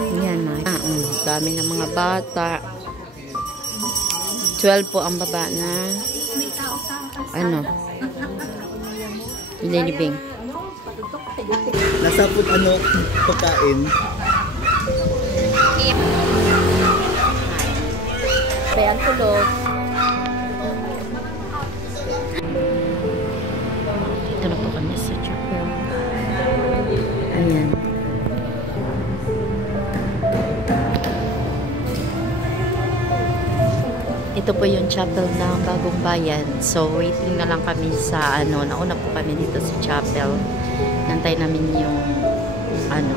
Yan na. Dami ng mga bata. 12 po ang baba na ano, ililibing. Nasa food ano, pagkain. Bayan tulog. Dito na po kami sa chapel. Ayan. Ito po yung chapel ng Bagong Bayan. So, waiting na lang kami sa ano. Nauna po kami dito sa chapel. Nantay namin yung ano,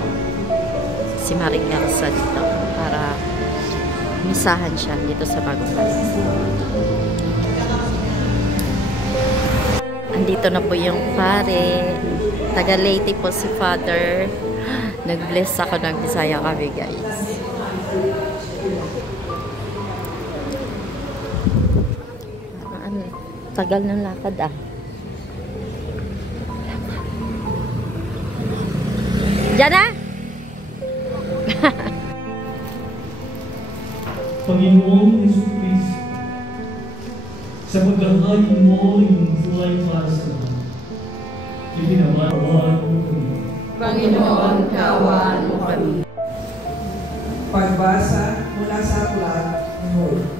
si Maring Elsa dito para misahan siya dito sa Bagong Bayan. Andito na po yung pare. Taga Leyte po si Father. Nag-bless ako ng Bisaya kami, guys. Tagal ng lakad ah. Diyan na! Panginoong Jesucristo, sa paghahalin mo yung buhay para sa mga, itinawaan mo kami. Panginoon, kaawaan mo kami. Pagbasa mula sa aklat ng Lord.